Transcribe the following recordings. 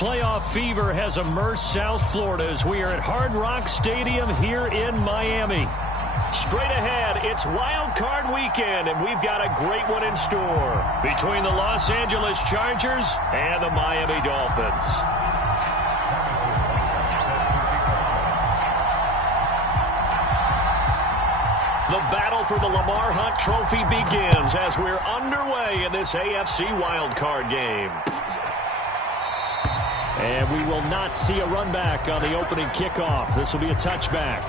Playoff fever has immersed South Florida as we are at Hard Rock Stadium here in Miami. Straight ahead, it's Wild Card Weekend, and we've got a great one in store between the Los Angeles Chargers and the Miami Dolphins. The battle for the Lamar Hunt Trophy begins as we're underway in this AFC wildcard game. And we will not see a run back on the opening kickoff. This will be a touchback.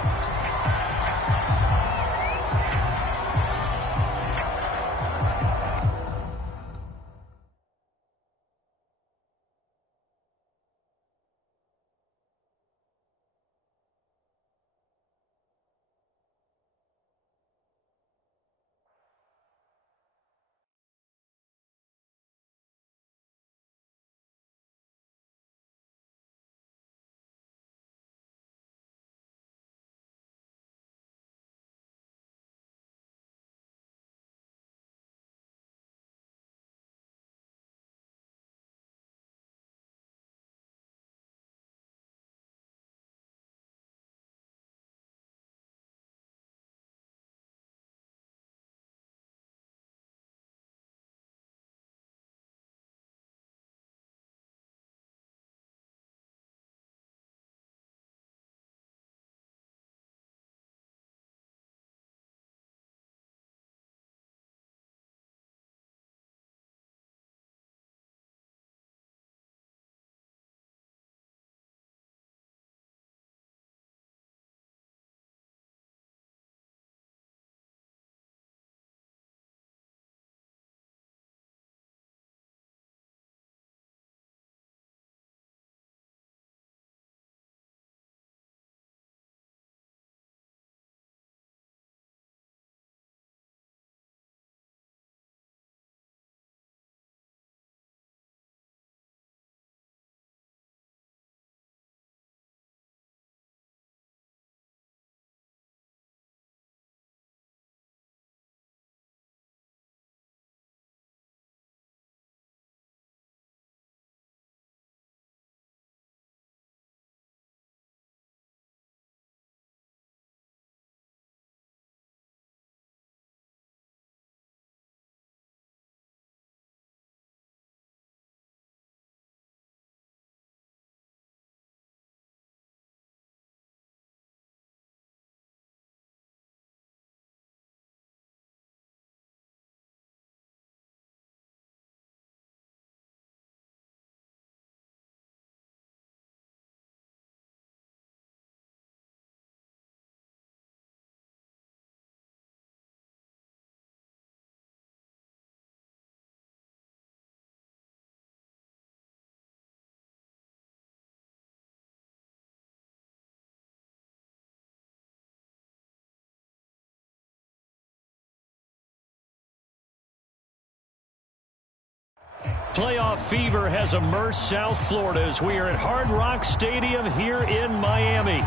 Playoff fever has immersed South Florida as we are at Hard Rock Stadium here in Miami.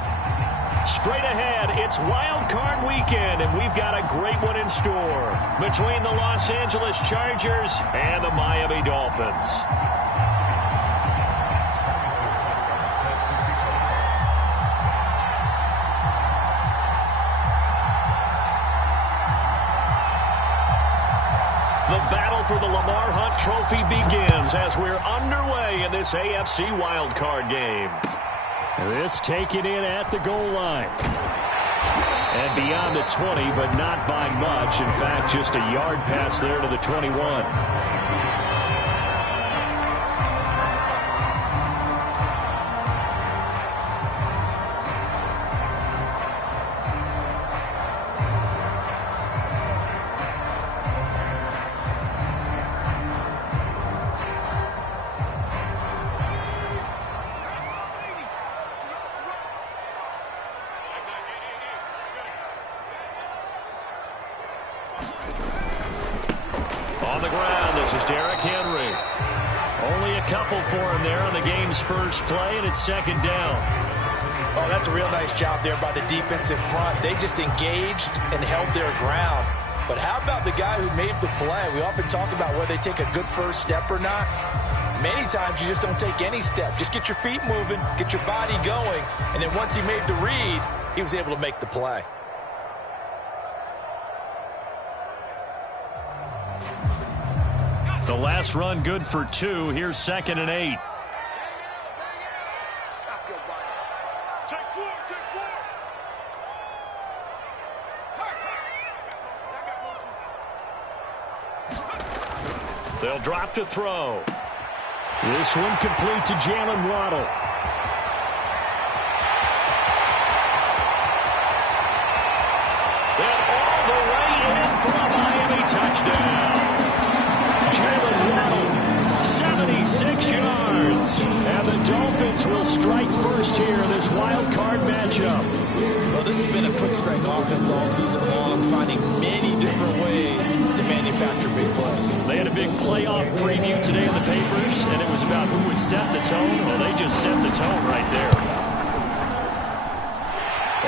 Straight ahead, it's Wild Card Weekend, and we've got a great one in store between the Los Angeles Chargers and the Miami Dolphins. The battle for the Lamar Hunt Trophy begins as we're underway in this AFC wildcard game. This taken in at the goal line. And beyond the 20, but not by much. In fact, just a yard pass there to the 21. On the ground, this is Derrick Henry. Only a couple for him there on the game's first play, and it's second down. Oh, that's a real nice job there by the defensive front. They just engaged and held their ground. But how about the guy who made the play? We often talk about whether they take a good first step or not. Many times you just don't take any step. Just get your feet moving, get your body going, and then once he made the read, he was able to make the play. The last run good for 2. Here's 2nd and 8. They'll drop to throw. This one complete to Jalen Waddle. And all the way in for a Miami touchdown. Jalen Waddle, 76 yards. And the Dolphins will strike first here in this wild card matchup. Well, this has been a quick strike offense all season long, finding many different ways to manufacture big plays. They had a big playoff preview today in the papers, and it was about who would set the tone. Well, they just set the tone right there.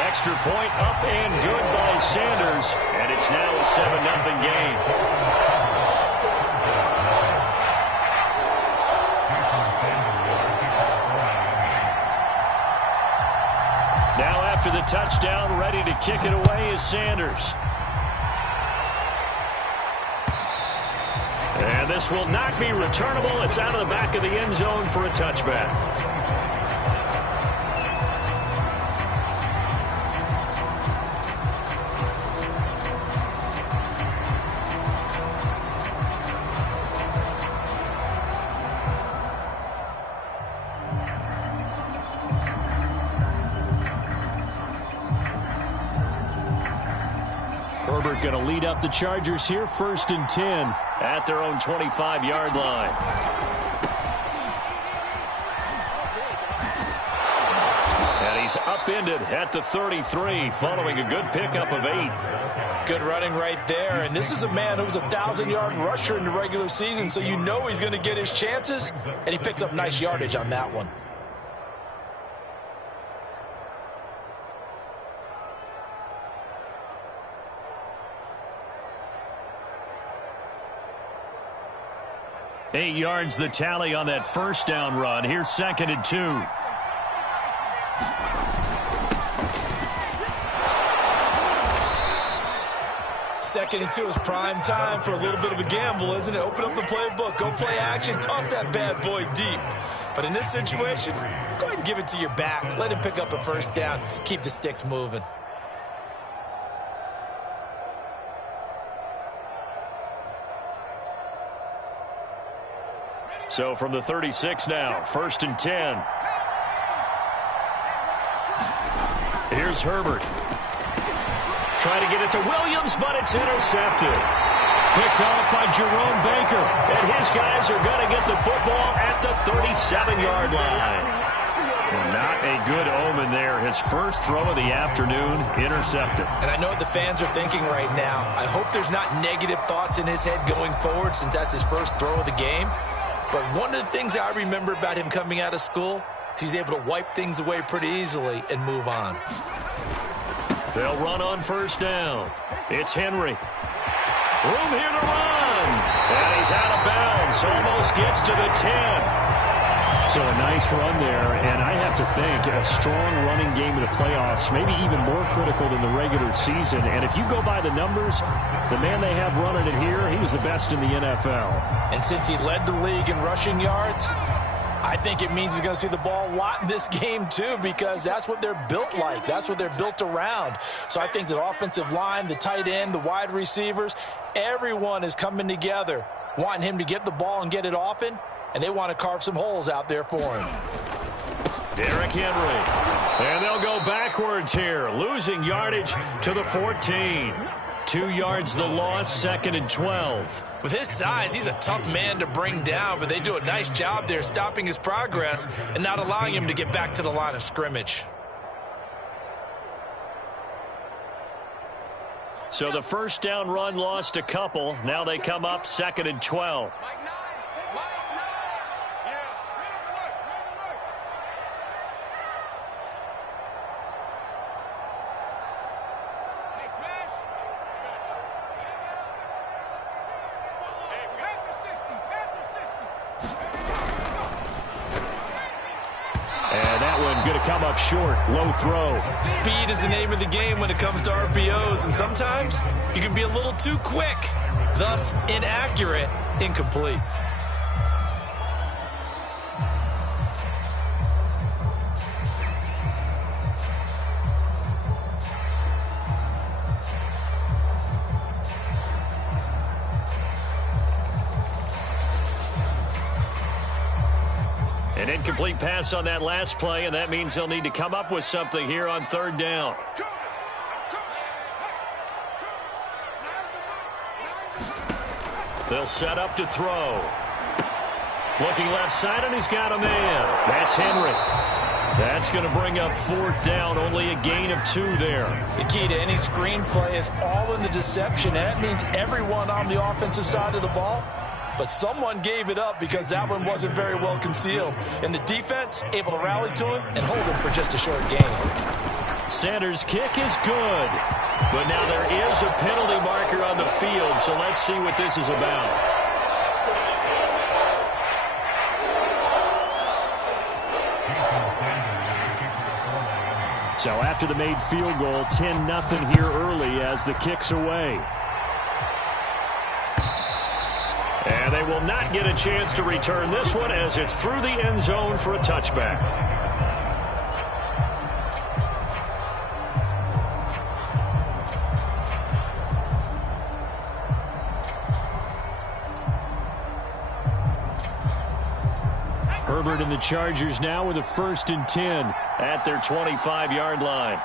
Extra point up and good by Sanders, and it's now a 7-0 game. Now after the touchdown, ready to kick it away is Sanders. And this will not be returnable. It's out of the back of the end zone for a touchback. Herbert going to lead up the Chargers here, 1st and 10 at their own 25-yard line. And he's upended at the 33 following a good pickup of 8. Good running right there. And this is a man who was a 1,000-yard rusher in the regular season, so you know he's going to get his chances, and he picks up nice yardage on that one. Eight yards the tally on that first down run. Here's 2nd and 2. Second and 2 is prime time for a little bit of a gamble, isn't it? Open up the playbook, go play action, toss that bad boy deep. But in this situation, go ahead and give it to your back. Let him pick up a first down. Keep the sticks moving. So from the 36 now, 1st and 10. Here's Herbert. Trying to get it to Williams, but it's intercepted. Picked off by Jerome Baker. And his guys are going to get the football at the 37-yard line. Not a good omen there. His first throw of the afternoon, intercepted. And I know what the fans are thinking right now. I hope there's not negative thoughts in his head going forward since that's his first throw of the game. But one of the things I remember about him coming out of school is he's able to wipe things away pretty easily and move on. They'll run on first down. It's Henry. Room here to run. And he's out of bounds. Almost gets to the 10. So a nice run there, and I have to think a strong running game in the playoffs, maybe even more critical than the regular season. And if you go by the numbers, the man they have running it here, he was the best in the NFL. And since he led the league in rushing yards, I think it means he's going to see the ball a lot in this game too, because that's what they're built like. That's what they're built around. So I think the offensive line, the tight end, the wide receivers, everyone is coming together, wanting him to get the ball and get it often. And they want to carve some holes out there for him. Derrick Henry. And they'll go backwards here. Losing yardage to the 14. 2 yards the loss, 2nd and 12. With his size, he's a tough man to bring down, but they do a nice job there stopping his progress and not allowing him to get back to the line of scrimmage. So the first down run lost a couple. Now they come up 2nd and 12. And that one going to come up short. Low throw. Speed is the name of the game when it comes to RPOs, and sometimes you can be a little too quick, thus inaccurate, incomplete. An incomplete pass on that last play, and that means they'll need to come up with something here on third down. They'll set up to throw. Looking left side, and he's got a man. That's Henry. That's going to bring up fourth down, only a gain of 2 there. The key to any screenplay is all in the deception, and that means everyone on the offensive side of the ball. But someone gave it up because that one wasn't very well concealed. And the defense able to rally to him and hold him for just a short gain. Sanders' kick is good. But now there is a penalty marker on the field, so let's see what this is about. So after the made field goal, 10-0 here early as the kick's away. And they will not get a chance to return this one as it's through the end zone for a touchback. Herbert and the Chargers now with a 1st and 10 at their 25-yard line.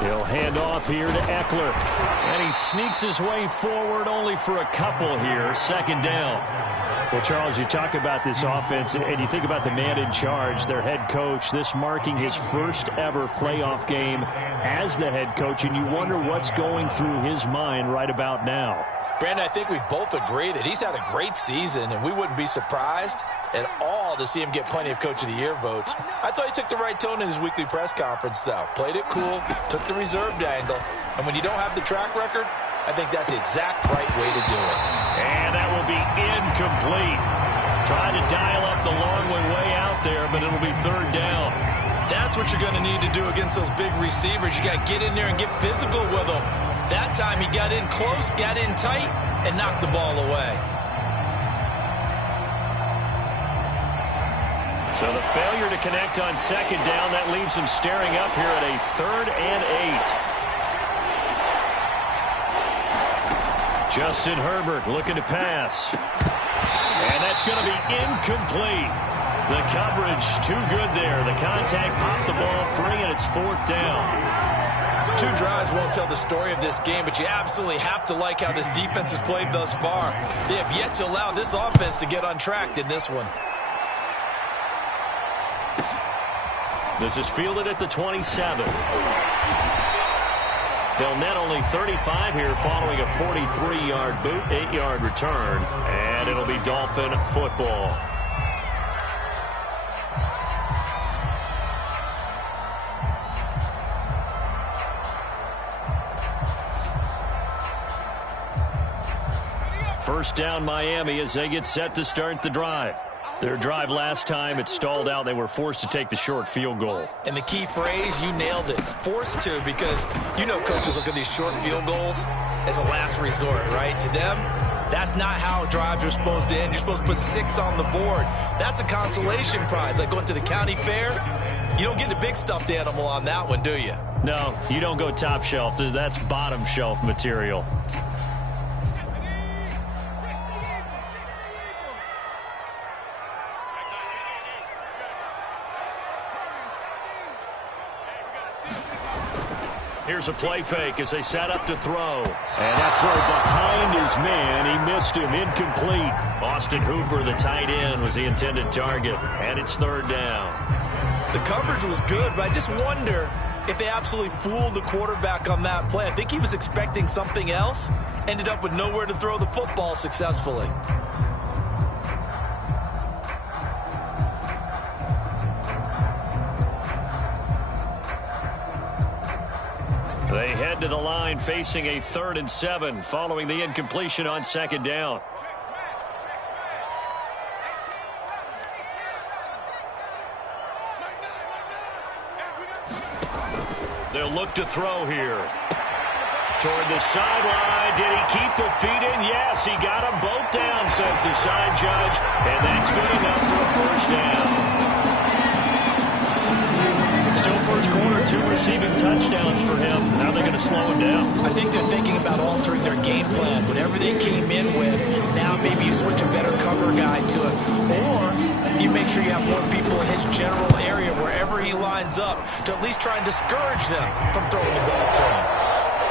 He'll hand off here to Eckler. And he sneaks his way forward only for a couple here. 2nd down. Well, Charles, you talk about this offense, and you think about the man in charge, their head coach, this marking his first ever playoff game as the head coach, and you wonder what's going through his mind right about now. Brandon, I think we both agree that he's had a great season, and we wouldn't be surprised at all to see him get plenty of Coach of the Year votes. I thought he took the right tone in his weekly press conference, though. Played it cool, took the reserved angle, and when you don't have the track record, I think that's the exact right way to do it. And that will be incomplete. Trying to dial up the long way out there, but it'll be 3rd down. That's what you're going to need to do against those big receivers. You got to get in there and get physical with them. That time he got in close, got in tight, and knocked the ball away. So the failure to connect on 2nd down, that leaves him staring up here at a 3rd and 8. Justin Herbert looking to pass. And that's going to be incomplete. The coverage too good there. The contact popped the ball free, and it's 4th down. 2 drives won't tell the story of this game, but you absolutely have to like how this defense has played thus far. They have yet to allow this offense to get untracked in this one. This is fielded at the 27. They'll net only 35 here following a 43-yard boot, 8-yard return, and it'll be Dolphin football. First down Miami as they get set to start the drive. Their drive last time, it stalled out. They were forced to take the short field goal. And the key phrase, you nailed it, forced to, because you know coaches look at these short field goals as a last resort, right? To them, that's not how drives are supposed to end. You're supposed to put 6 on the board. That's a consolation prize, like going to the county fair. You don't get the big stuffed animal on that one, do you? No, you don't go top shelf. That's bottom shelf material. Here's a play fake as they set up to throw. And that throw behind his man. He missed him. Incomplete. Austin Hooper, the tight end, was the intended target. And it's 3rd down. The coverage was good, but I just wonder if they absolutely fooled the quarterback on that play. I think he was expecting something else. Ended up with nowhere to throw the football successfully. They head to the line facing a 3rd and 7 following the incompletion on 2nd down. They'll look to throw here. Toward the sideline. Did he keep the feet in? Yes, he got them both down, says the side judge. And that's good enough for a first down. Still first quarter, 2 receiving touchdowns for him. How are they going to slow him down? I think they're thinking about altering their game plan. Whatever they came in with, now maybe you switch a better cover guy to it. Or you make sure you have more people in his general area wherever he lines up to at least try and discourage them from throwing the ball to him.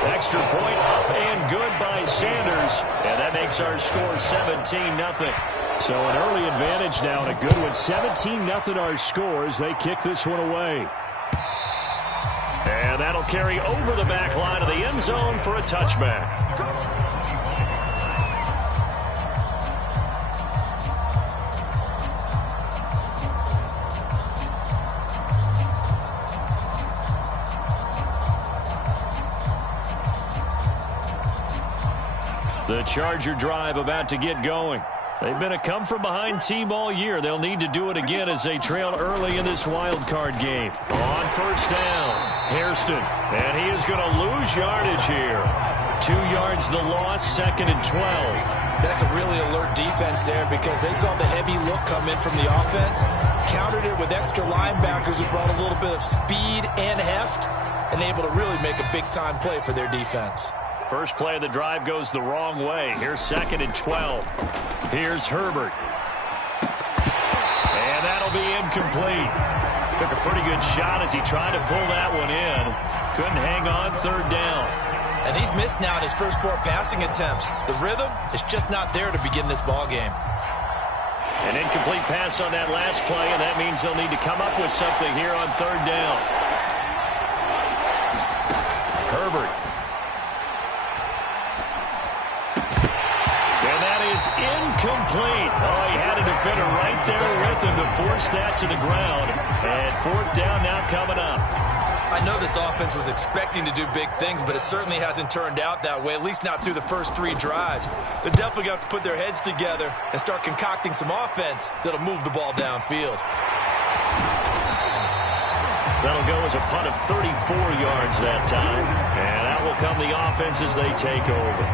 Extra point up and good by Sanders. And that makes our score 17-0. So an early advantage now and a good one. 17-0 our scores. They kick this one away. And that'll carry over the back line of the end zone for a touchback. The Charger drive about to get going. They've been a come-from-behind team all year. They'll need to do it again as they trail early in this wild card game. On first down, Hairston. And he is going to lose yardage here. 2 yards the loss, 2nd and 12. That's a really alert defense there because they saw the heavy look come in from the offense, countered it with extra linebackers who brought a little bit of speed and heft, and able to really make a big-time play for their defense. First play of the drive goes the wrong way. Here's 2nd and 12. Here's Herbert. And that'll be incomplete. Took a pretty good shot as he tried to pull that one in. Couldn't hang on, 3rd down. And he's missed now in his first 4 passing attempts. The rhythm is just not there to begin this ball game. An incomplete pass on that last play, and that means they'll need to come up with something here on 3rd down. Herbert. Is incomplete. Oh, he had a defender right there with him to force that to the ground. And 4th down now coming up. I know this offense was expecting to do big things, but it certainly hasn't turned out that way, at least not through the first 3 drives. They're definitely going to have to put their heads together and start concocting some offense that'll move the ball downfield. That'll go as a punt of 34 yards that time. And that will come the offense as they take over.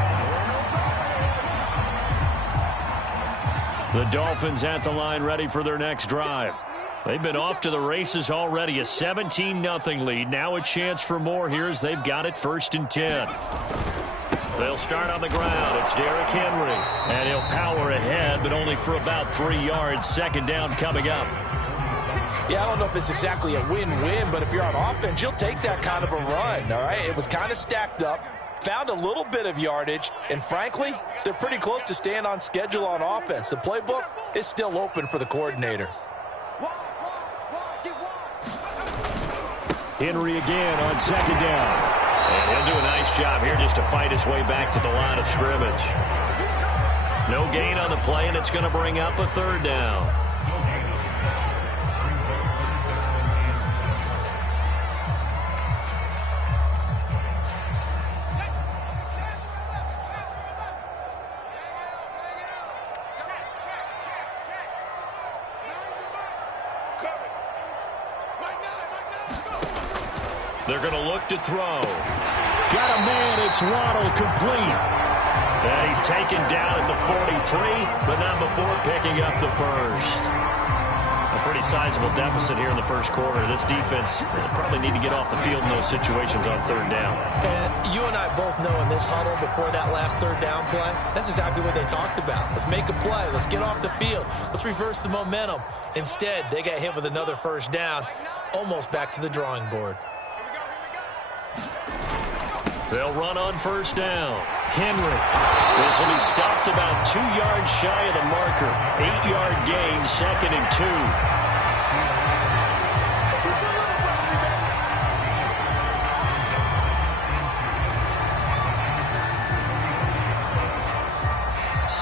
The Dolphins at the line ready for their next drive. They've been off to the races already. A 17-0 lead. Now a chance for more here as they've got it 1st and 10. They'll start on the ground. It's Derrick Henry. And he'll power ahead, but only for about 3 yards. 2nd down coming up. Yeah, I don't know if it's exactly a win-win, but if you're on offense, you'll take that kind of a run, all right? It was kind of stacked up. Found a little bit of yardage, and frankly, they're pretty close to staying on schedule on offense. The playbook is still open for the coordinator. Henry again on 2nd down. And he'll do a nice job here just to fight his way back to the line of scrimmage. No gain on the play, and it's going to bring up a 3rd down. They're going to look to throw. Got a man. It's Waddle, complete. And he's taken down at the 43, but not before picking up the first. A pretty sizable deficit here in the first quarter. This defense will probably need to get off the field in those situations on 3rd down. And you and I both know in this huddle before that last 3rd down play, that's exactly what they talked about. Let's make a play. Let's get off the field. Let's reverse the momentum. Instead, they got hit with another 1st down, almost back to the drawing board. They'll run on 1st down. Henry. This will be stopped about 2 yards shy of the marker. 8-yard gain, 2nd and 2.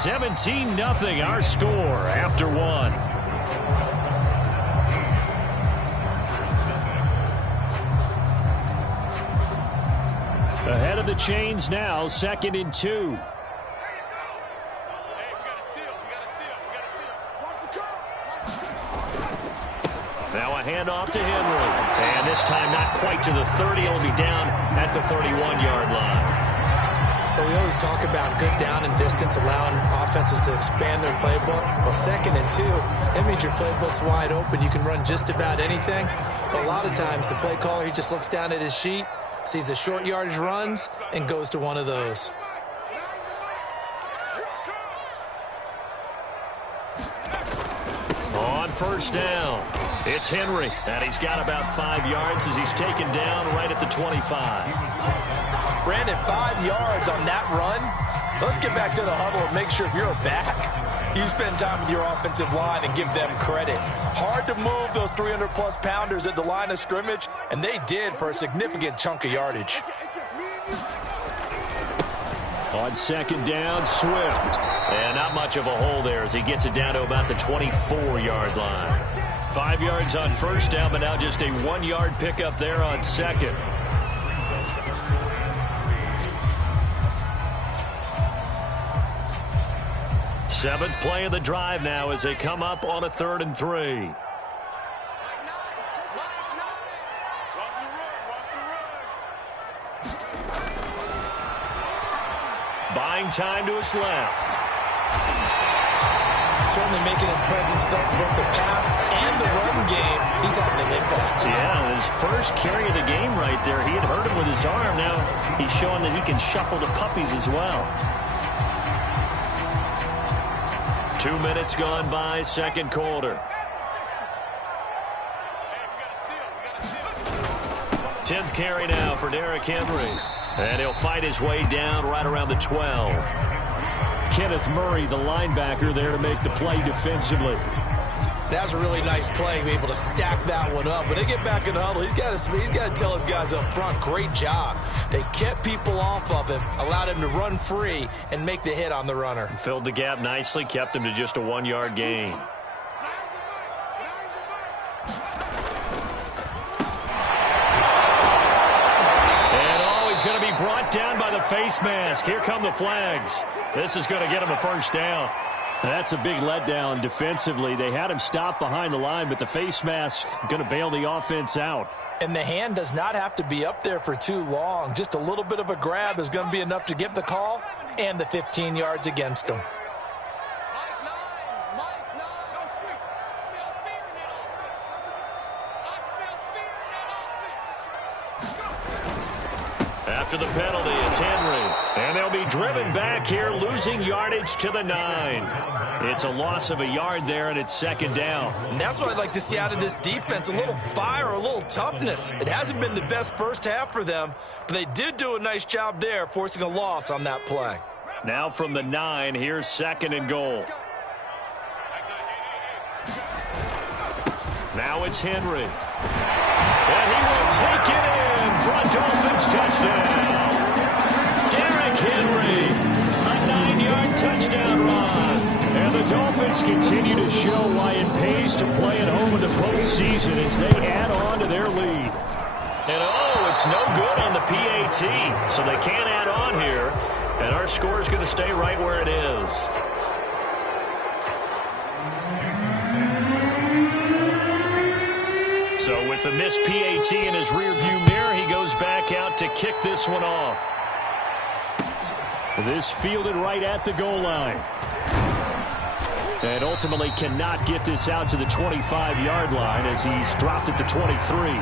(17-0) our score after 1. Ahead of the chains now, 2nd and 2. Now a handoff to Henry. And this time not quite to the 30. He'll be down at the 31-yard line. But we always talk about good down and distance, allowing offenses to expand their playbook. Well, 2nd and 2, that means your playbook's wide open. You can run just about anything. But a lot of times, the play caller, he just looks down at his sheet, sees the short yardage runs, and goes to one of those. On first down, it's Henry, and he's got about 5 yards as he's taken down right at the 25. Brandon, 5 yards on that run. Let's get back to the huddle and make sure if you're a back, you spend time with your offensive line and give them credit. Hard to move those 300-plus pounders at the line of scrimmage, and they did for a significant chunk of yardage. On 2nd down, Swift. And not much of a hole there as he gets it down to about the 24-yard line. 5 yards on first down, but now just a 1-yard pickup there on 2nd. Seventh play of the drive now as they come up on a 3rd and 3. Buying time to his left. Certainly making his presence felt both the pass and the run game. He's having an impact. Yeah, his first carry of the game right there. He had hurt him with his arm. Now he's showing that he can shuffle the puppies as well. 2 minutes gone by, 2nd quarter. 10th carry now for Derrick Henry. And he'll fight his way down right around the 12. Kenneth Murray, the linebacker, there to make the play defensively. That was a really nice play, be able to stack that one up. When they get back in the huddle, he's got to tell his guys up front, great job. They kept people off of him, allowed him to run free and make the hit on the runner. Filled the gap nicely, kept him to just a 1-yard gain. And he's going to be brought down by the face mask. Here come the flags. This is going to get him a first down. That's a big letdown defensively. They had him stop behind the line, but the face mask going to bail the offense out. And the hand does not have to be up there for too long. Just a little bit of a grab is going to be enough to get the call and the 15 yards against him. After the penalty, it's Henry. And they'll be driven back here, losing yardage to the 9. It's a loss of a yard there, and it's 2nd down. And that's what I'd like to see out of this defense, a little fire, a little toughness. It hasn't been the best first half for them, but they did do a nice job there, forcing a loss on that play. Now from the 9, here's 2nd and goal. Now it's Henry. And he will take it in for a Dolphins touchdown. Derrick Henry, a 9-yard touchdown run. And the Dolphins continue to show why it pays to play at home in the postseason as they add on to their lead. And it's no good on the PAT, so they can't add on here. And our score is going to stay right where it is. So with the missed PAT in his rearview mirror, he goes back out to kick this one off. This fielded right at the goal line. And ultimately cannot get this out to the 25-yard line as he's dropped at the 23.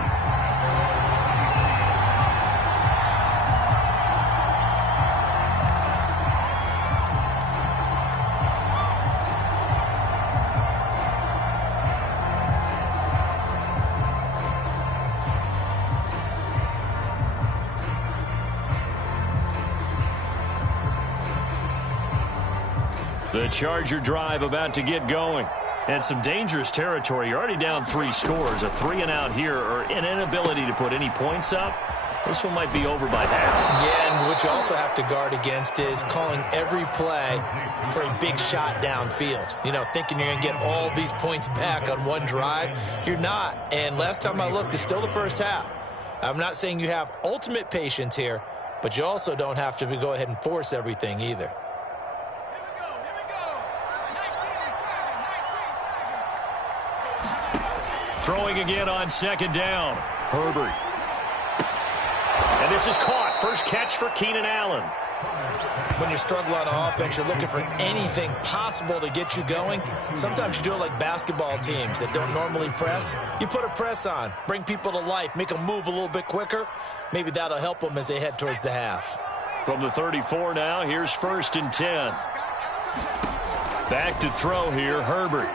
The Charger drive about to get going. And some dangerous territory. You're already down 3 scores. A 3-and-out here or an inability to put any points up. This one might be over by half. Yeah, and what you also have to guard against is calling every play for a big shot downfield. You know, thinking you're going to get all these points back on one drive. You're not. And last time I looked, it's still the first half. I'm not saying you have ultimate patience here, but you also don't have to go ahead and force everything either. Throwing again on second down. Herbert. And this is caught. First catch for Keenan Allen. When you struggle on offense, you're looking for anything possible to get you going. Sometimes you do it like basketball teams that don't normally press. You put a press on, bring people to life, make them move a little bit quicker. Maybe that'll help them as they head towards the half. From the 34 now, here's 1st and 10. Back to throw here, Herbert.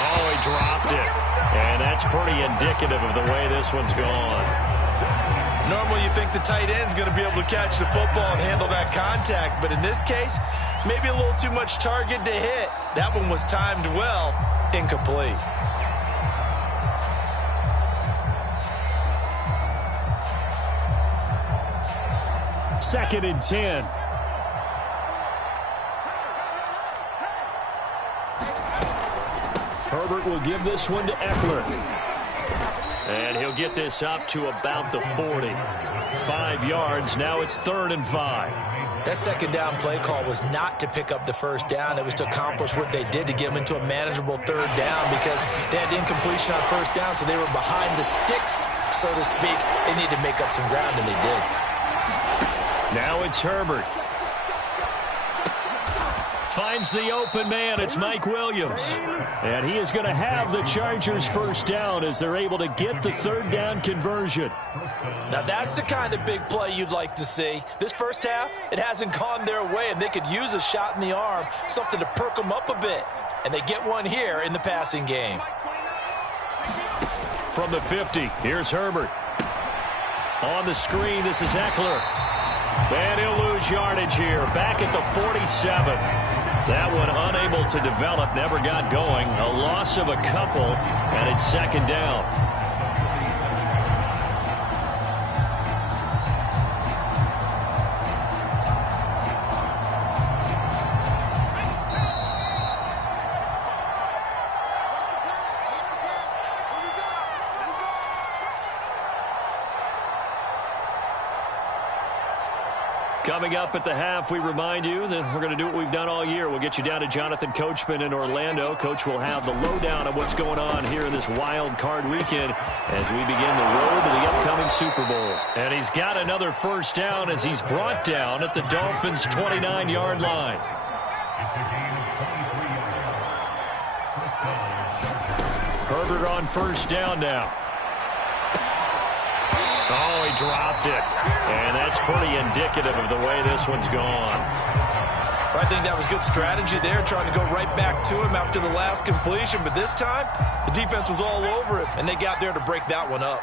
Oh, he dropped it. And that's pretty indicative of the way this one's gone. Normally you think the tight end's going to be able to catch the football and handle that contact, but in this case, maybe a little too much target to hit. That one was timed well, incomplete. Second and 10. Herbert will give this one to Eckler. And he'll get this up to about the 40. 5 yards. Now it's 3rd and 5. That second down play call was not to pick up the first down. It was to accomplish what they did to get them into a manageable 3rd down because they had incompletion on first down, so they were behind the sticks, so to speak. They needed to make up some ground, and they did. Now it's Herbert. Finds the open man. It's Mike Williams. And he is going to have the Chargers first down as they're able to get the 3rd down conversion. Now that's the kind of big play you'd like to see. This first half, it hasn't gone their way, and they could use a shot in the arm, something to perk them up a bit. And they get one here in the passing game. From the 50, here's Herbert. On the screen, this is Eckler. And he'll lose yardage here. Back at the 47. That one unable to develop, never got going. A loss of a couple, and it's 2nd down. Coming up at the half, we remind you that we're going to do what we've done all year. We'll get you down to Jonathan Coachman in Orlando. Coach will have the lowdown of what's going on here in this wild card weekend as we begin the road to the upcoming Super Bowl. And he's got another first down as he's brought down at the Dolphins' 29-yard line. Herbert on first down now. Oh, he dropped it. And that's pretty indicative of the way this one's gone. I think that was good strategy there, trying to go right back to him after the last completion. But this time, the defense was all over him, and they got there to break that one up.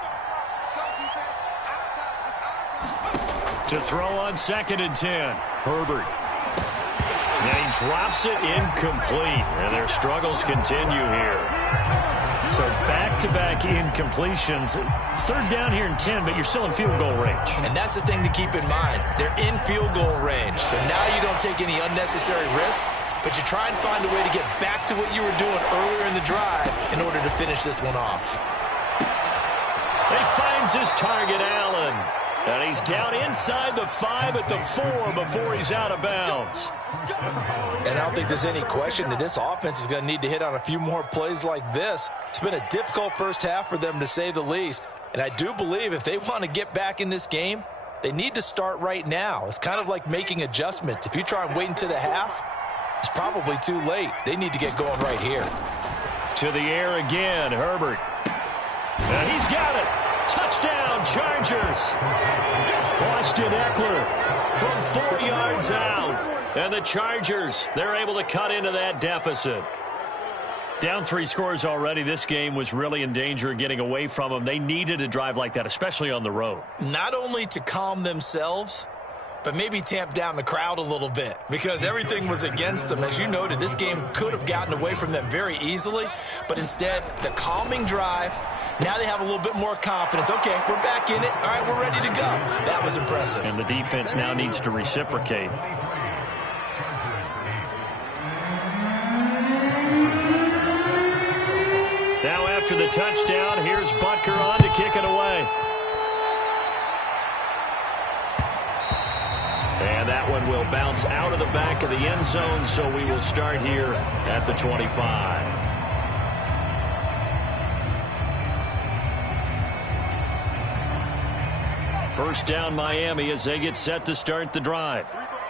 To throw on 2nd and 10, Herbert. And he drops it incomplete. And their struggles continue here. So back-to-back incompletions. 3rd down here and 10, but you're still in field goal range. And that's the thing to keep in mind. They're in field goal range. So now you don't take any unnecessary risks, but you try and find a way to get back to what you were doing earlier in the drive in order to finish this one off. He finds his target, Allen. And he's down inside the 5 at the 4 before he's out of bounds. And I don't think there's any question that this offense is going to need to hit on a few more plays like this. It's been a difficult first half for them, to say the least. And I do believe if they want to get back in this game, they need to start right now. It's kind of like making adjustments. If you try and wait until the half, it's probably too late. They need to get going right here. To the air again, Herbert. And he's got it. Touchdown, Chargers. Austin Eckler from 4 yards out. And the Chargers, they're able to cut into that deficit. Down 3 scores already. This game was really in danger of getting away from them. They needed a drive like that, especially on the road. Not only to calm themselves, but maybe tamp down the crowd a little bit because everything was against them. As you noted, this game could have gotten away from them very easily, but instead, the calming drive, now they have a little bit more confidence. Okay, we're back in it. All right, we're ready to go. That was impressive. And the defense now needs to reciprocate. Now after the touchdown, here's Butker on to kick it away. And that one will bounce out of the back of the end zone, so we will start here at the 25. First down Miami as they get set to start the drive.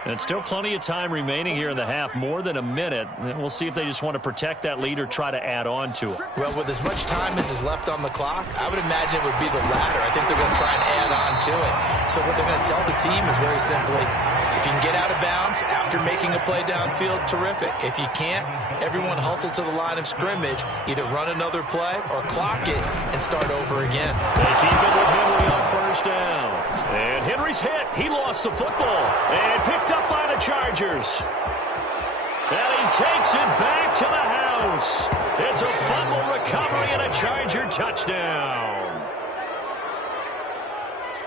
And still plenty of time remaining here in the half, more than a minute. And we'll see if they just want to protect that lead or try to add on to it. Well, with as much time as is left on the clock, I would imagine it would be the latter. I think they're going to try and add on to it. So what they're going to tell the team is very simply, if you can get out of bounds after making a play downfield, terrific. If you can't, everyone hustle to the line of scrimmage, either run another play or clock it and start over again. They keep it with Henry on first down. And Henry's hit. He lost the football and picked up by the Chargers. And he takes it back to the house. It's a fumble recovery and a Charger touchdown.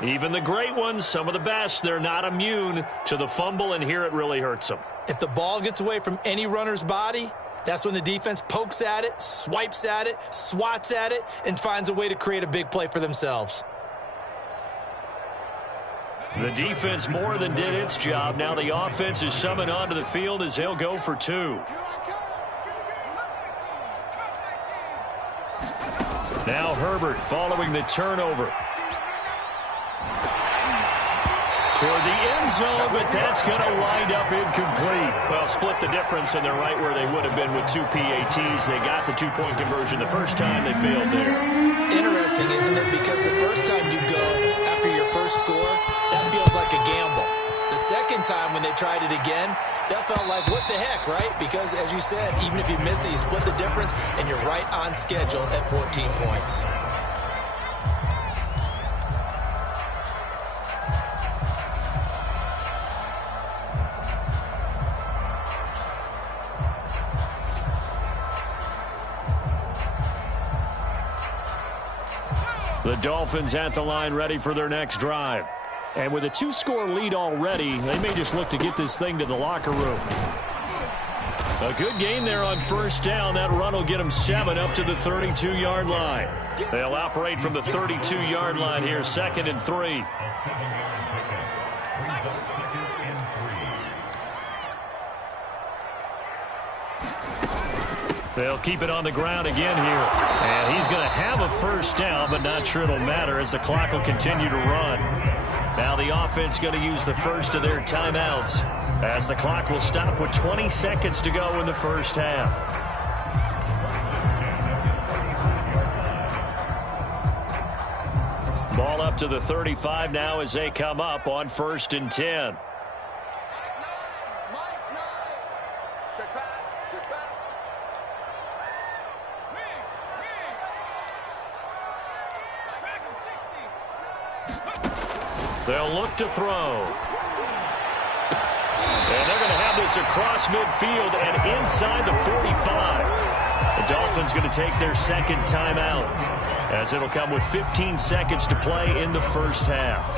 Even the great ones, some of the best, they're not immune to the fumble, and here it really hurts them. If the ball gets away from any runner's body, that's when the defense pokes at it, swipes at it, swats at it, and finds a way to create a big play for themselves. The defense more than did its job. Now the offense is summoned onto the field as they'll go for two. Now Herbert following the turnover. Toward the end zone, but that's going to wind up incomplete. Well, split the difference, and they're right where they would have been with two PATs. They got the two-point conversion the first time. They failed there. Interesting, isn't it? Because the first time you go after your first score, that feels like a gamble. The second time when they tried it again, that felt like, what the heck, right? Because, as you said, even if you miss it, you split the difference, and you're right on schedule at 14 points. The Dolphins at the line ready for their next drive. And with a two-score lead already, they may just look to get this thing to the locker room. A good gain there on first down. That run will get them 7 up to the 32-yard line. They'll operate from the 32-yard line here, 2nd and 3. They'll keep it on the ground again here. And he's going to have a first down, but not sure it'll matter as the clock will continue to run. Now the offense going to use the first of their timeouts as the clock will stop with 20 seconds to go in the first half. Ball up to the 35 now as they come up on 1st and 10. They'll look to throw. And they're going to have this across midfield and inside the 45. The Dolphins going to take their second timeout as it'll come with 15 seconds to play in the first half.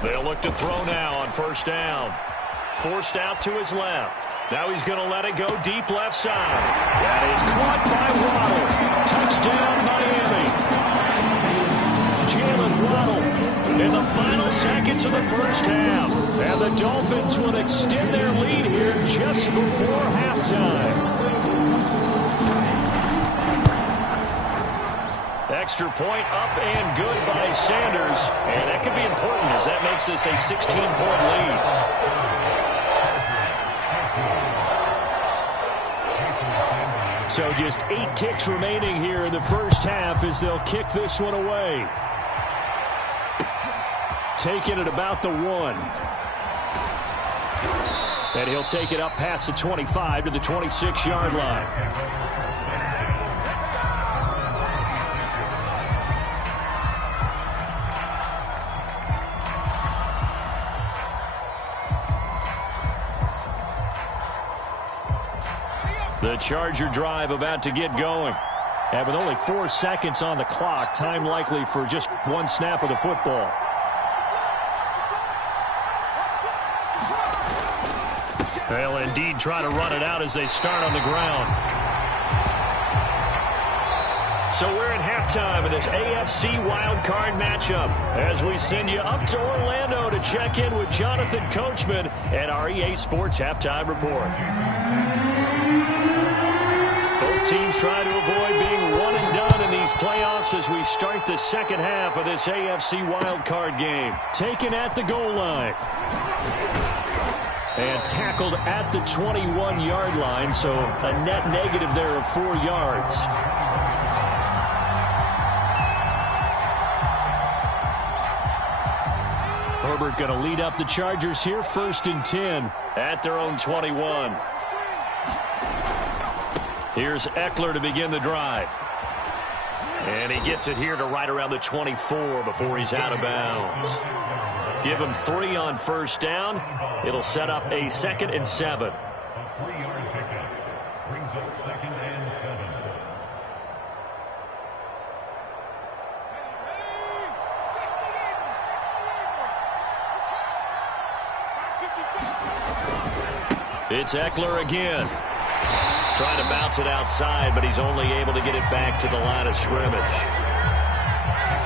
They'll look to throw now on first down. Forced out to his left. Now he's going to let it go deep left side. That is caught by Waddle. Touchdown Miami. Jalen Waddle in the final seconds of the first half. And the Dolphins will extend their lead here just before halftime. Extra point up and good by Sanders. And that could be important as that makes this a 16-point lead. So just 8 ticks remaining here in the first half as they'll kick this one away. Taking it about the 1. And he'll take it up past the 25 to the 26-yard line. The Charger drive about to get going. And with only 4 seconds on the clock, time likely for just one snap of the football. They'll indeed try to run it out as they start on the ground. So we're at halftime of this AFC wildcard matchup as we send you up to Orlando to check in with Jonathan Coachman and our EA Sports Halftime Report. Both teams try to avoid being one and done in these playoffs as we start the second half of this AFC wildcard game. Taken at the goal line. And tackled at the 21-yard line, so a net negative there of 4 yards. Herbert going to lead up the Chargers here, 1st and 10 at their own 21. Here's Eckler to begin the drive. And he gets it here to right around the 24 before he's out of bounds. Give him 3 on 1st down. It'll set up a 2nd and 7. 3-yard pickup brings up 2nd and 7. It's Eckler again. Trying to bounce it outside, but he's only able to get it back to the line of scrimmage.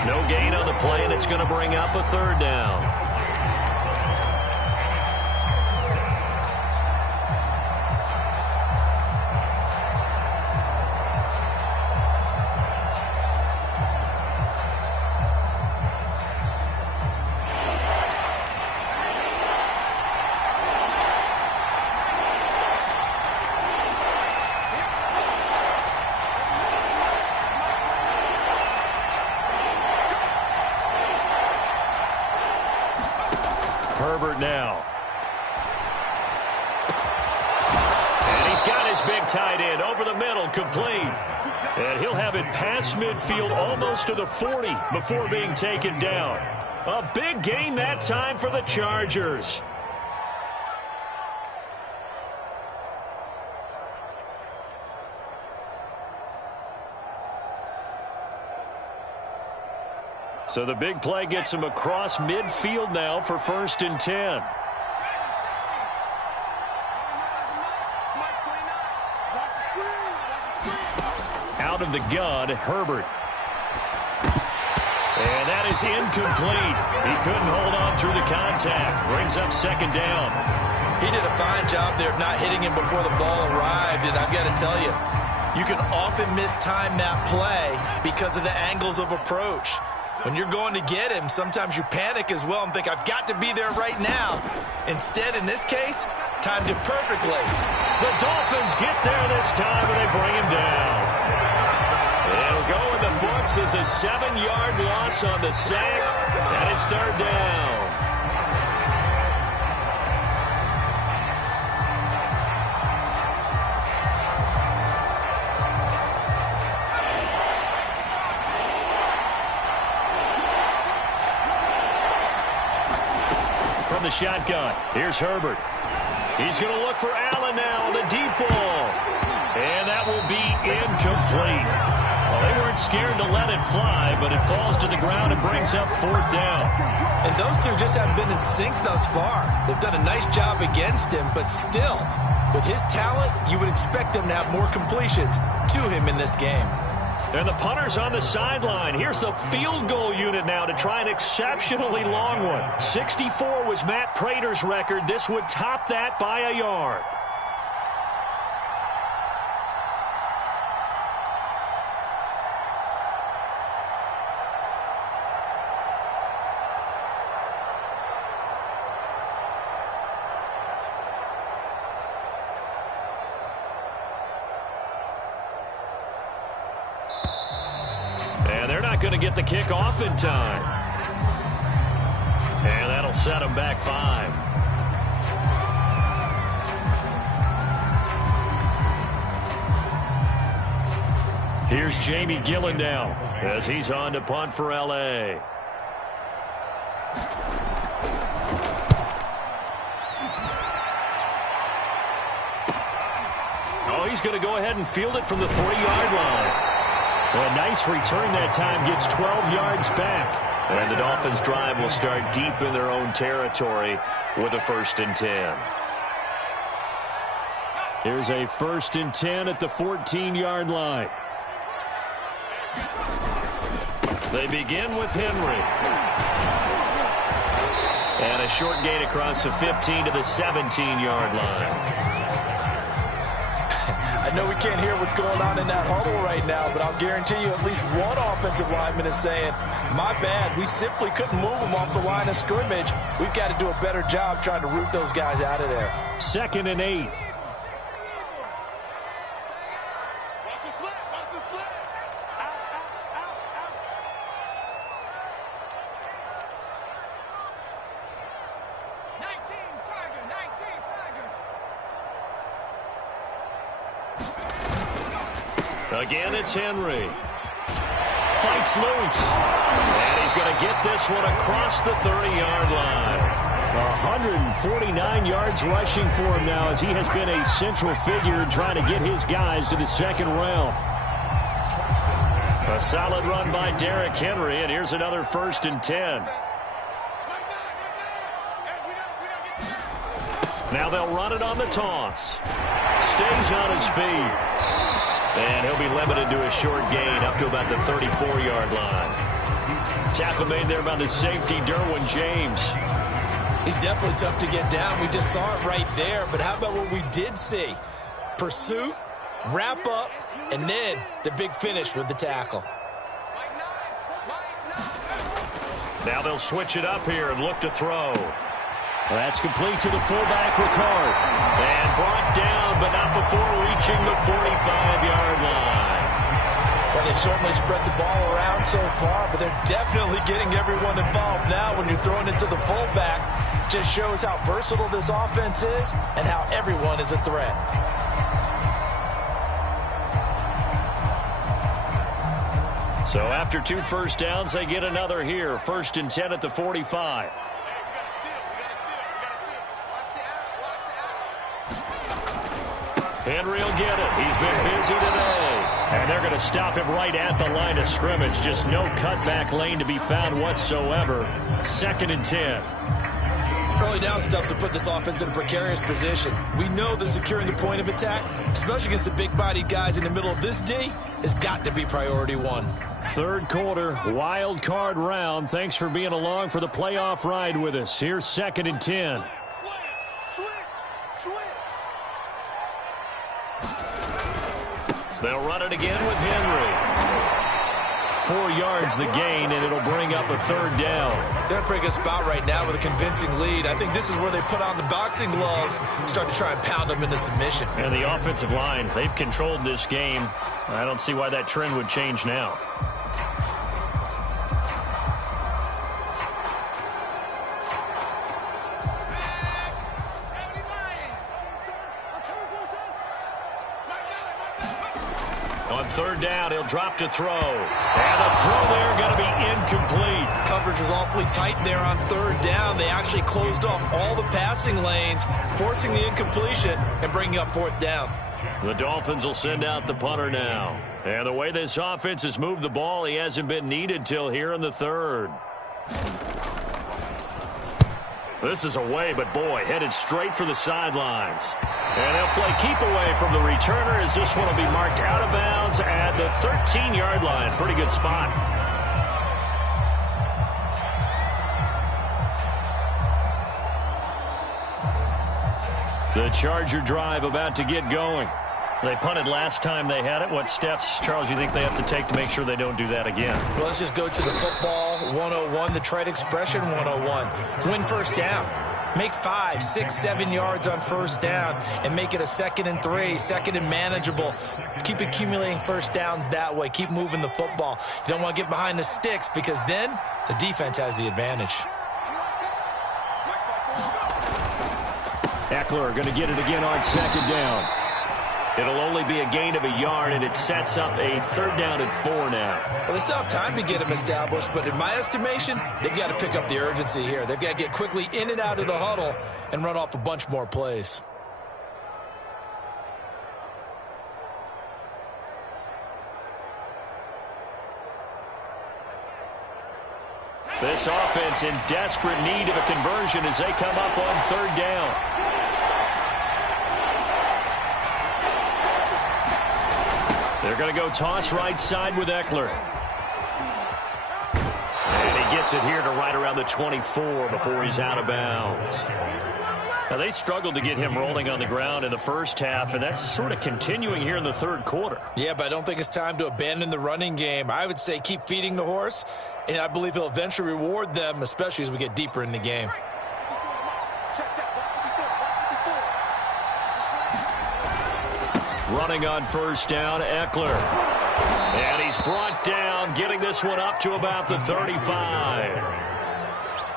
No gain on the play, and it's going to bring up a 3rd down. Herbert now. And he's got his big tight end over the middle, complete. And he'll have it past midfield almost to the 40 before being taken down. A big gain that time for the Chargers. So the big play gets him across midfield now for 1st and 10. Out of the gun, Herbert. And that is incomplete. He couldn't hold on through the contact. Brings up 2nd down. He did a fine job there of not hitting him before the ball arrived, and I've got to tell you, you can often mistime that play because of the angles of approach. When you're going to get him, sometimes you panic as well and think, I've got to be there right now. Instead, in this case, timed it perfectly. The Dolphins get there this time, and they bring him down. It'll go in the books as a 7-yard loss on the sack, and it's 3rd down. The shotgun. Here's Herbert. He's going to look for Allen now on the deep ball. And that will be incomplete. Well, they weren't scared to let it fly, but it falls to the ground and brings up 4th down. And those two just haven't been in sync thus far. They've done a nice job against him, but still, with his talent, you would expect them to have more completions to him in this game. And the punter's on the sideline. Here's the field goal unit now to try an exceptionally long one. 64 was Matt Prater's record. This would top that by a yard. Going to get the kick off in time. And that'll set him back 5. Here's Jamie Gillen now as he's on to punt for L.A. Oh, he's going to go ahead and field it from the 3-yard line. A nice return that time, gets 12 yards back. And the Dolphins' drive will start deep in their own territory with a 1st and 10. Here's a 1st and 10 at the 14-yard line. They begin with Henry. And a short gain across the 15 to the 17-yard line. I know we can't hear what's going on in that huddle right now, but I'll guarantee you at least one offensive lineman is saying, my bad, we simply couldn't move them off the line of scrimmage. We've got to do a better job trying to root those guys out of there. 2nd and 8. Again, it's Henry. Fights loose. And he's going to get this one across the 30-yard line. 149 yards rushing for him now as he has been a central figure trying to get his guys to the second round. A solid run by Derrick Henry, and here's another 1st and 10. Now they'll run it on the toss. Stays on his feet. And he'll be limited to a short gain up to about the 34-yard line. Tackle made there by the safety, Derwin James. He's definitely tough to get down. We just saw it right there. But how about what we did see? Pursuit, wrap up, and then the big finish with the tackle. Now they'll switch it up here and look to throw. That's complete to the fullback, Ricard. And brought down, but not before reaching the 45-yard line. Well, they've certainly spread the ball around so far, but they're definitely getting everyone involved now when you're throwing it to the fullback. Just shows how versatile this offense is and how everyone is a threat. So after 2 first downs, they get another here. 1st and 10 at the 45. Henry will get it. He's been busy today. And they're going to stop him right at the line of scrimmage. Just no cutback lane to be found whatsoever. 2nd and 10. Early down stuff to put this offense in a precarious position. We know that securing the point of attack, especially against the big-bodied guys in the middle of this D, has got to be priority 1. 3rd quarter, wild card round. Thanks for being along for the playoff ride with us. Here's 2nd and 10. They'll run it again with Henry. 4 yards the gain, and it'll bring up a 3rd down. They're in a pretty good spot right now with a convincing lead. I think this is where they put on the boxing gloves and start to try and pound them into submission. And the offensive line, they've controlled this game. I don't see why that trend would change now. On 3rd down, he'll drop to throw. And the throw there going to be incomplete. Coverage was awfully tight there on 3rd down. They actually closed off all the passing lanes, forcing the incompletion and bringing up 4th down. The Dolphins will send out the punter now. And the way this offense has moved the ball, he hasn't been needed till here in the 3rd. This is away, but boy, headed straight for the sidelines. And they'll play keep away from the returner as this one will be marked out of bounds at the 13-yard line. Pretty good spot. The Charger drive about to get going. They punted last time they had it. What steps, Charles, you think they have to take to make sure they don't do that again? Well, let's just go to the football 101, the trade expression 101. Win 1st down. Make 5, 6, 7 yards on 1st down and make it a 2nd and 3, 2nd and manageable. Keep accumulating 1st downs that way. Keep moving the football. You don't want to get behind the sticks because then the defense has the advantage. Eckler going to get it again on 2nd down. It'll only be a gain of a yard, and it sets up a 3rd down and 4 now. Well, they still have time to get him established, but in my estimation, they've got to pick up the urgency here. They've got to get quickly in and out of the huddle and run off a bunch more plays. This offense in desperate need of a conversion as they come up on 3rd down. They're going to go toss right side with Eckler. And he gets it here to right around the 24 before he's out of bounds. Now, they struggled to get him rolling on the ground in the first half, and that's sort of continuing here in the third quarter. Yeah, but I don't think it's time to abandon the running game. I would say keep feeding the horse, and I believe he'll eventually reward them, especially as we get deeper in the game. Running on first down, Eckler. And he's brought down, getting this one up to about the 35.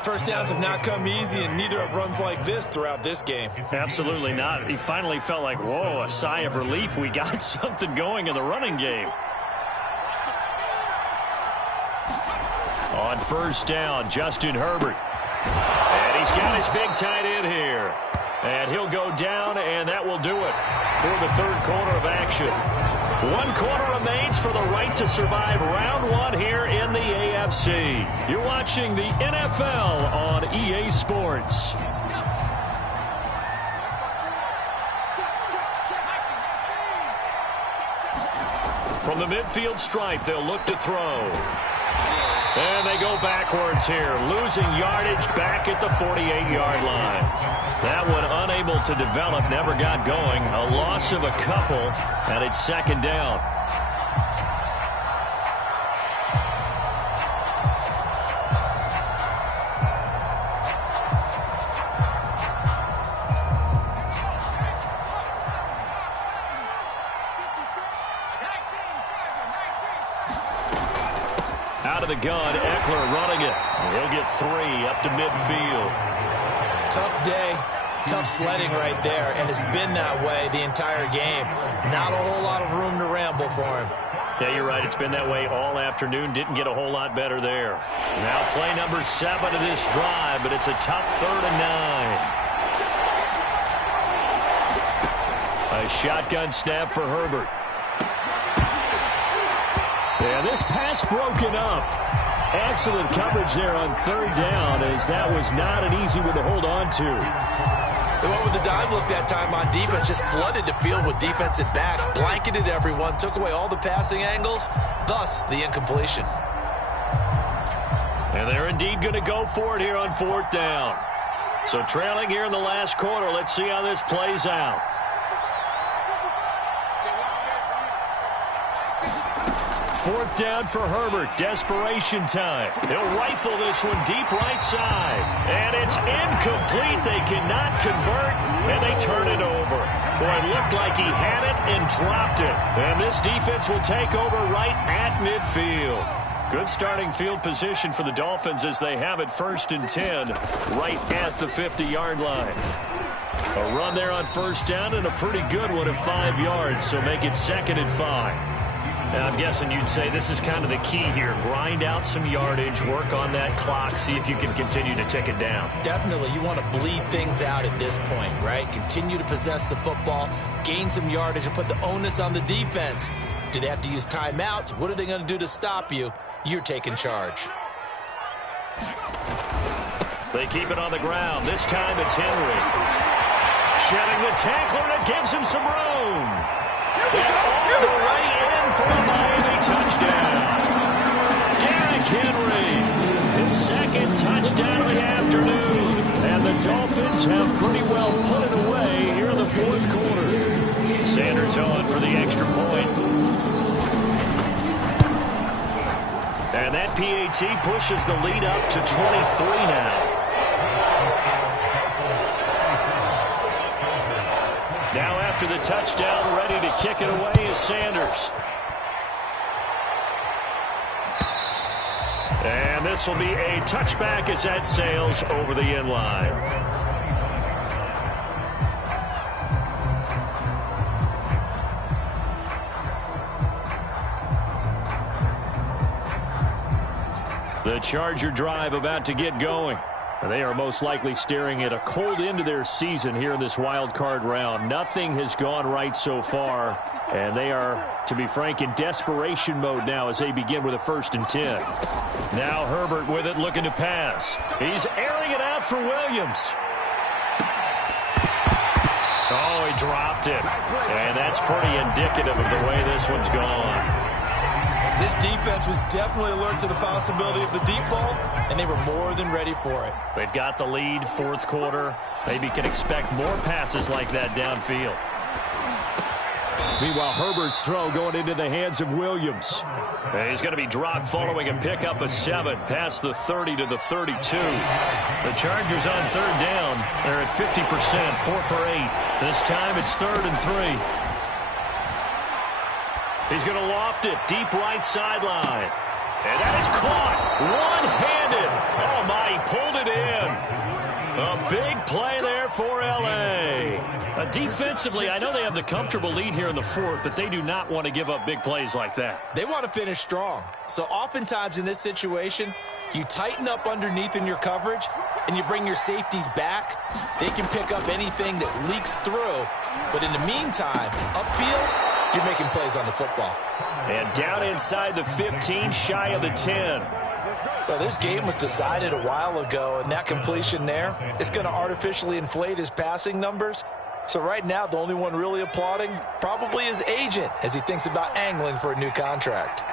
First downs have not come easy, and neither have runs like this throughout this game. Absolutely not. He finally felt like, whoa, a sigh of relief. We got something going in the running game. On first down, Justin Herbert. And he's got his big tight end here. And he'll go down, and that will do it for the third quarter of action. 1 quarter remains for the right to survive round 1 here in the AFC. You're watching the NFL on EA Sports. From the midfield stripe, they'll look to throw. And they go backwards here, losing yardage back at the 48-yard line. That one unable to develop, never got going. A loss of a couple, and it's second down. Out of the gun, Eckler running it. He'll get 3 up to midfield. Tough day, tough sledding right there, and it's been that way the entire game. Not a whole lot of room to ramble for him. Yeah, you're right. It's been that way all afternoon. Didn't get a whole lot better there. Now play number 7 of this drive, but it's a tough 3rd and 9. A shotgun snap for Herbert. And this pass broken up. Excellent coverage there on 3rd down, as that was not an easy one to hold on to. They went with the dive look that time on defense, just flooded the field with defensive backs, blanketed everyone, took away all the passing angles, thus the incompletion. And they're indeed going to go for it here on 4th down. So trailing here in the last quarter, let's see how this plays out. 4th down for Herbert. Desperation time. He'll rifle this one deep right side. And it's incomplete. They cannot convert, and they turn it over. Boy, it looked like he had it and dropped it. And this defense will take over right at midfield. Good starting field position for the Dolphins as they have it 1st and 10 right at the 50-yard line. A run there on 1st down and a pretty good one of 5 yards, so make it 2nd and 5. Now, I'm guessing you'd say this is kind of the key here. Grind out some yardage, work on that clock, see if you can continue to tick it down. Definitely. You want to bleed things out at this point, right? Continue to possess the football, gain some yardage, and put the onus on the defense. Do they have to use timeouts? What are they going to do to stop you? You're taking charge. They keep it on the ground. This time it's Henry. Shedding the tackler, and it gives him some room. And all the way in for a Miami touchdown. Derrick Henry, his 2nd touchdown of the afternoon. And the Dolphins have pretty well put it away here in the 4th quarter. Sanders on for the extra point. And that PAT pushes the lead up to 23 now. Now after the touchdown, ready to kick it away is Sanders. And this will be a touchback as that sails over the end line. The Charger drive about to get going. They are most likely staring at a cold end to their season here in this wild card round. Nothing has gone right so far, and they are, to be frank, in desperation mode now as they begin with a 1st and 10. Now Herbert with it, looking to pass. He's airing it out for Williams. Oh, he dropped it. And that's pretty indicative of the way this one's gone. This defense was definitely alert to the possibility of the deep ball, and they were more than ready for it. They've got the lead, fourth quarter. Maybe can expect more passes like that downfield. Meanwhile, Herbert's throw going into the hands of Williams. And he's going to be dropped following a pickup of 7 past the 30 to the 32. The Chargers on third down. They're at 50%, 4 for 8. This time it's 3rd and 3. He's going to loft it deep right sideline. And that is caught one-handed. Oh, my, he pulled it in. A big play there for L.A. Defensively, I know they have the comfortable lead here in the fourth, but they do not want to give up big plays like that. They want to finish strong. So oftentimes in this situation, you tighten up underneath in your coverage, and you bring your safeties back. They can pick up anything that leaks through. But in the meantime, upfield, you're making plays on the football. And down inside the 15, shy of the 10. Well, this game was decided a while ago, and that completion there is going to artificially inflate his passing numbers. So right now, the only one really applauding probably his agent as he thinks about angling for a new contract.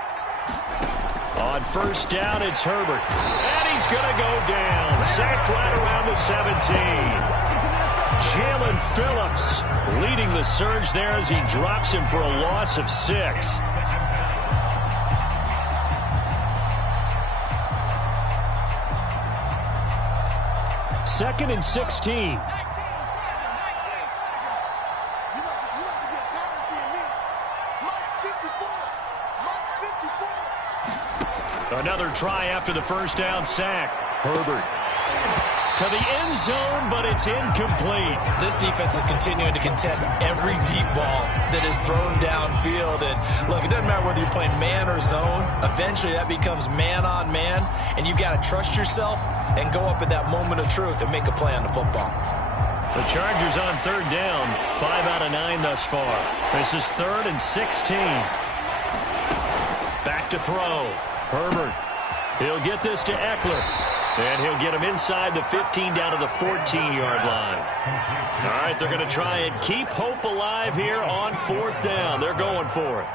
On first down, it's Herbert. And he's going to go down. Sacked right around the 17. Jalen Phillips leading the surge there as he drops him for a loss of 6. Second and 16. Another try after the first down sack. Herbert to the end zone, but it's incomplete. This defense is continuing to contest every deep ball that is thrown downfield. And look, it doesn't matter whether you're playing man or zone. Eventually that becomes man on man, and you've got to trust yourself and go up at that moment of truth and make a play on the football. The Chargers on third down, 5 out of 9 thus far. This is 3rd and 16. Back to throw. Herbert. He'll get this to Eckler. And he'll get him inside the 15 down to the 14-yard line. All right, they're going to try and keep hope alive here on 4th down. They're going for it.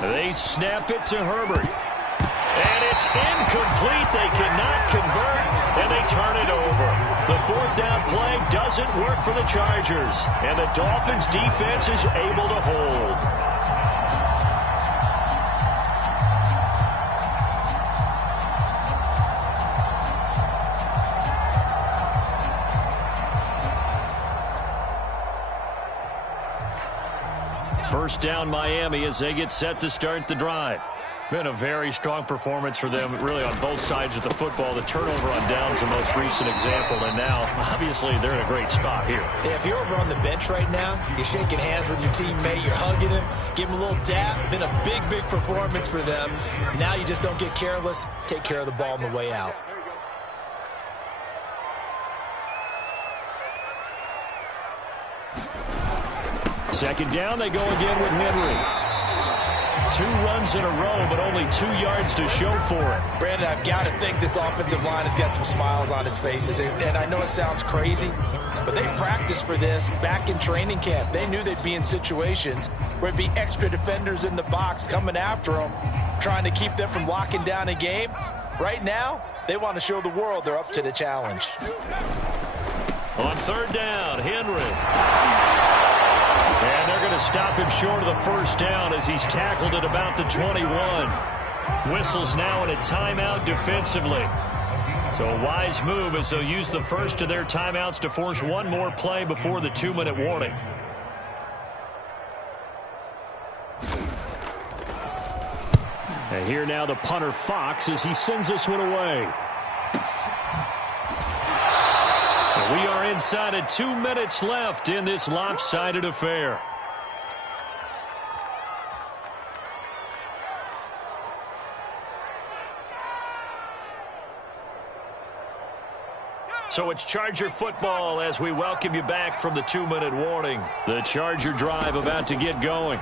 They snap it to Herbert. And it's incomplete. They cannot convert, and they turn it over. The 4th down play doesn't work for the Chargers, and the Dolphins' defense is able to hold. First down, Miami, as they get set to start the drive. Been a very strong performance for them, really, on both sides of the football. The turnover on downs the most recent example, and now, obviously, they're in a great spot here. Yeah, if you're over on the bench right now, you're shaking hands with your teammate, you're hugging him, give him a little dap. Been a big, big performance for them. Now you just don't get careless. Take care of the ball on the way out. Second down, they go again with Henry. 2 runs in a row, but only 2 yards to show for it. Brandon, I've got to think this offensive line has got some smiles on its faces. And I know it sounds crazy, but they practiced for this back in training camp. They knew they'd be in situations where it'd be extra defenders in the box coming after them, trying to keep them from locking down a game. Right now, they want to show the world they're up to the challenge. On third down, Henry. And they're going to stop him short of the first down as he's tackled at about the 21. Whistles now in a timeout defensively. So a wise move as they'll use the first of their timeouts to force one more play before the 2-minute warning. And here now the punter Fox as he sends this one away. We are inside of 2 minutes left in this lopsided affair. So it's Charger football as we welcome you back from the 2-minute warning. The Charger drive about to get going.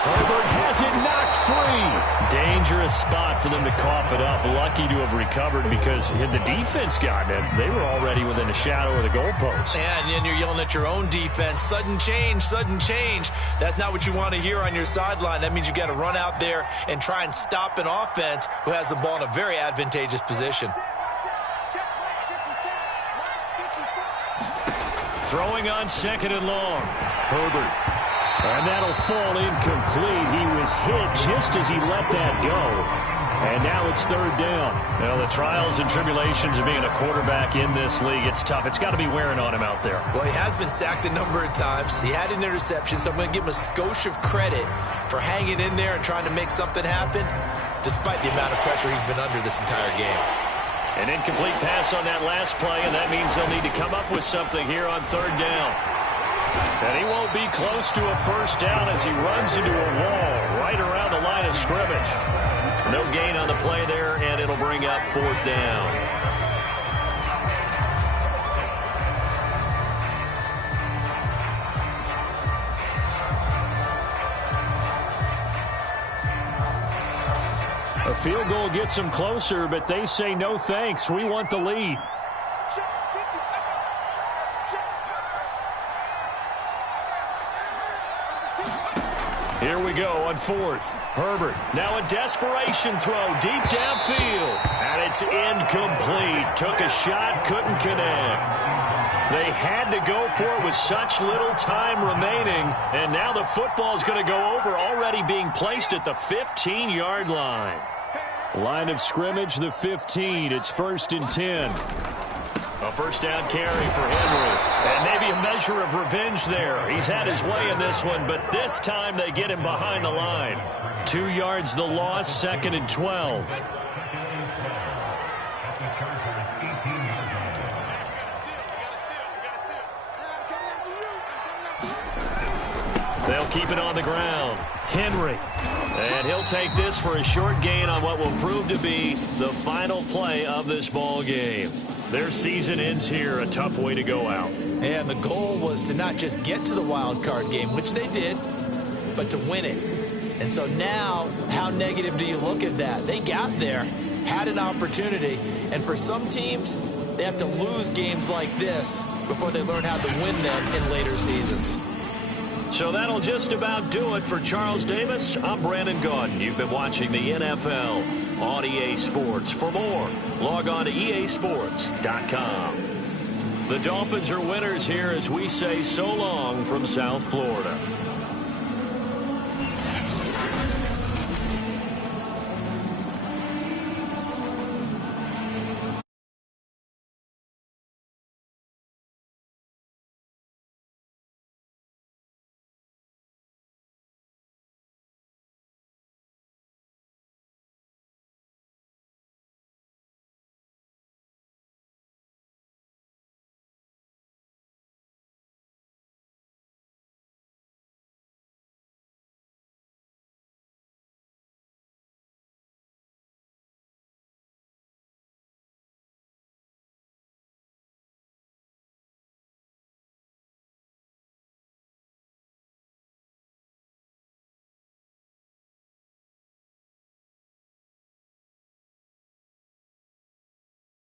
Herbert has it knocked free. Dangerous spot for them to cough it up. Lucky to have recovered because had the defense gotten it, they were already within a shadow of the goalpost. And then you're yelling at your own defense. Sudden change, sudden change. That's not what you want to hear on your sideline. That means you got to run out there and try and stop an offense who has the ball in a very advantageous position. Throwing on 2nd and long. Herbert. And that'll fall incomplete. He was hit just as he let that go. And now it's 3rd down. Well, the trials and tribulations of being a quarterback in this league, it's tough. It's got to be wearing on him out there. Well, he has been sacked a number of times. He had an interception, so I'm going to give him a skosh of credit for hanging in there and trying to make something happen, despite the amount of pressure he's been under this entire game. An incomplete pass on that last play, and that means they'll need to come up with something here on 3rd down. And he won't be close to a 1st down as he runs into a wall right around the line of scrimmage. No gain on the play there, and it'll bring up 4th down. A field goal gets them closer, but they say no thanks. We want the lead. Here we go on 4th. Herbert, now a desperation throw deep downfield. And it's incomplete. Took a shot, couldn't connect. They had to go for it with such little time remaining. And now the football's going to go over, already being placed at the 15-yard line. Line of scrimmage, the 15. It's 1st and 10. A 1st down carry for Henry. And maybe a measure of revenge there. He's had his way in this one, but this time they get him behind the line. 2 yards the loss, 2nd and 12. They'll keep it on the ground. Henry. And he'll take this for a short gain on what will prove to be the final play of this ball game. Their season ends here, a tough way to go out. And the goal was to not just get to the wild card game, which they did, but to win it. And so now, how negative do you look at that? They got there, had an opportunity, and for some teams, they have to lose games like this before they learn how to win them in later seasons. So that'll just about do it for Charles Davis. I'm Brandon Gaudin. You've been watching the NFL on EA Sports. For more, log on to easports.com. The Dolphins are winners here as we say so long from South Florida.